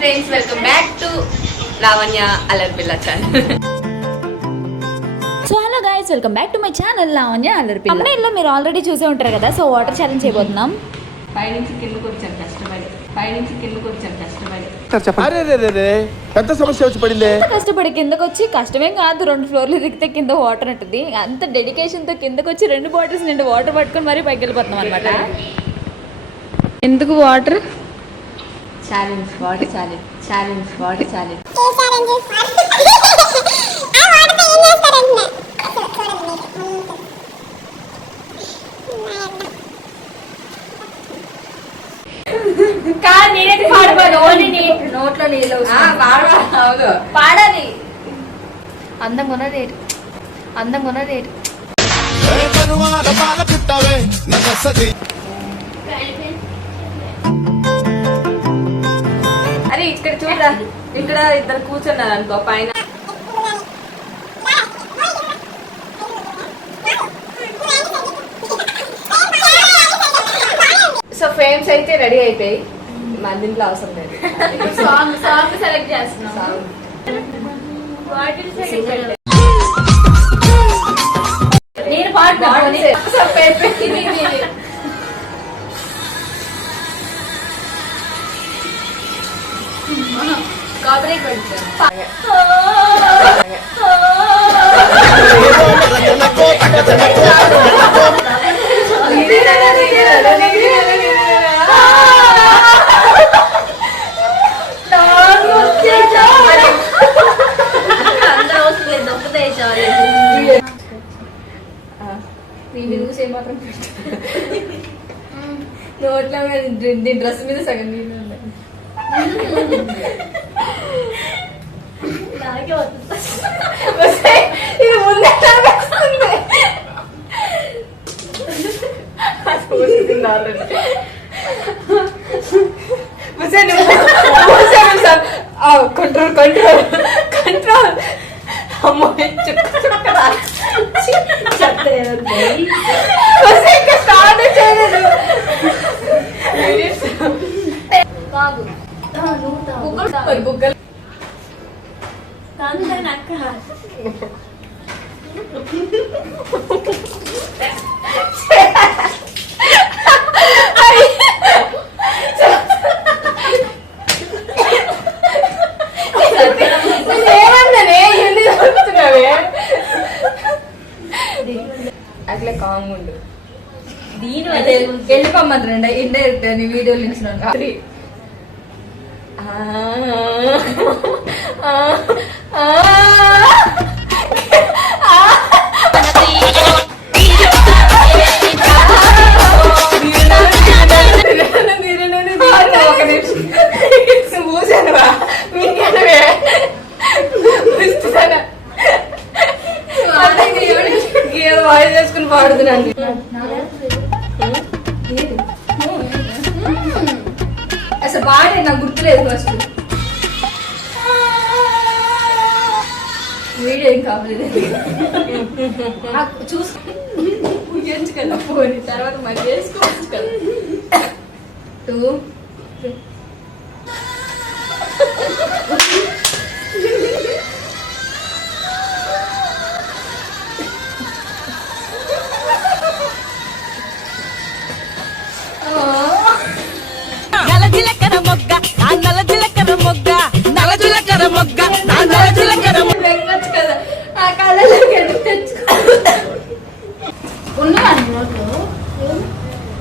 Friends welcome back to Lavanya Allaripilla channel so hello guys welcome back to my channel Lavanya అల్లరిపి అమ్మాయిల్లో మీరు already చూసే ఉంటారు కదా so water challenge చేయబోతున్నాం. పైనుంచి కిందకు వచ్చాం కష్టపడి. పైనుంచి కిందకు వచ్చాం కష్టపడి. పెద్ద సమస్య వచ్చి పడిందే. కష్టపడి కిందకు వచ్చి కష్టమేం కాదు రెండు ఫ్లోర్లు దిగితే కింద వాటర్ ఉంటుంది. అంత డెడికేషన్తో కిందకు వచ్చి రెండు బాటిల్స్ నిండి వాటర్ పట్టుకొని మరీ పైకి వెళ్ళిపోతున్నాం అనమాట ఎందుకు water challenge body challenge challenge body challenge కాదు నేనైతే ఓన్లీ నోట్లో నీళ్ళు పాడాలి. అందంగా ఉన్నది ఏంటి? అందంగా ఇక్కడ చూడరా ఇక్కడ ఇద్దరు కూర్చున్నారు అనుకో పైన. సో ఫ్రేమ్స్ అయితే రెడీ అయిపోయి మన దీంట్లో అవసరం లేదు. సాంగ్ సాంగ్ సెలెక్ట్ చేస్తున్నాం. నేను పాడుతాను ఏమాత్రం నోట్లో దీని డ్రెస్ మీద సగం నీళ్ళు ఉన్నాయి ఒసేయ్, ఇది ముందే కనిపిస్తుంది. అది ఊరుకుంది already. ఒసేయ్, నువ్వు- ఒసేయ్, నువ్వు సగం- ఆ, కంట్రోల్ కంట్రోల్ కంట్రోల్ అమ్మో చుక్క చుక్కరా ఒసేయ్, అట్లా కామ్ ఉండు. దీని వెళ్ళిపోమ్మంటారండి ఇండైరెక్ట్ నీ వీడియోలు ఇచ్చిన పాడుతున్నాను అసలు పాడే నాకు గుర్తులేదు ఫస్ట్ వీడియో ఏం కావలేదు చూసు ఊహించు కదా పోనీ తర్వాత మరి చేసుకోవచ్చు కదా. టూ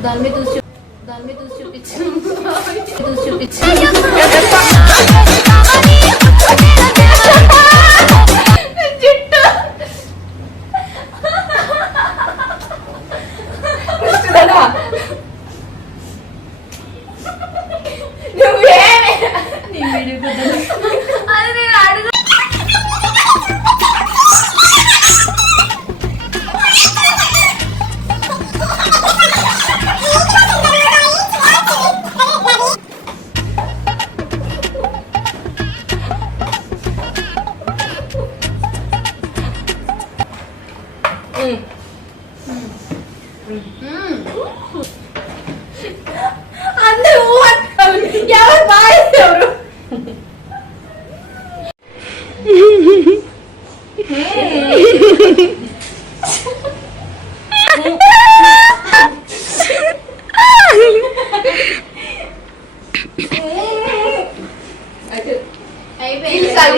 దాని మీద చూసి దాని మీద చూసి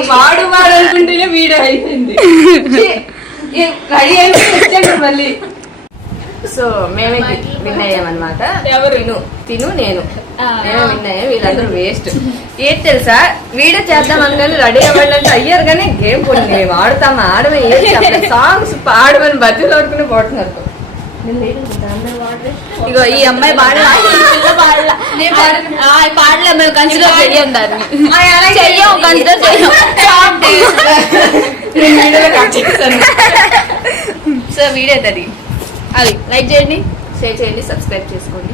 వాడు వాడు అనుకుంటేనే వీడియో అయిపోయింది రెడీ మళ్ళీ. సో మేమే విన్ అయ్యామన్నమాట ఎవరు? తిను తిను నేను. మేమే విన్ అయ్యాం వీళ్ళందరూ వేస్ట్. ఏంటి తెలుసా? వీడియో చేద్దాం అనుకుని రెడీ అవ్వాలంటే అయ్యారు కానీ గేమ్ కొన్ని మేము ఆడతామా ఆడమే ఏం సాంగ్స్ పాడమని బతులు వరకు పోతున్నారు. ఇగో ఈ అమ్మాయి పాడలా. పాడలా. మేము కన్సిడర్ చెయ్యం దాన్ని. చెయ్యం కన్సిడర్ చెయ్యం. సో వీడియో అది అది లైక్ చేయండి షేర్ చేయండి సబ్స్క్రైబ్ చేసుకోండి.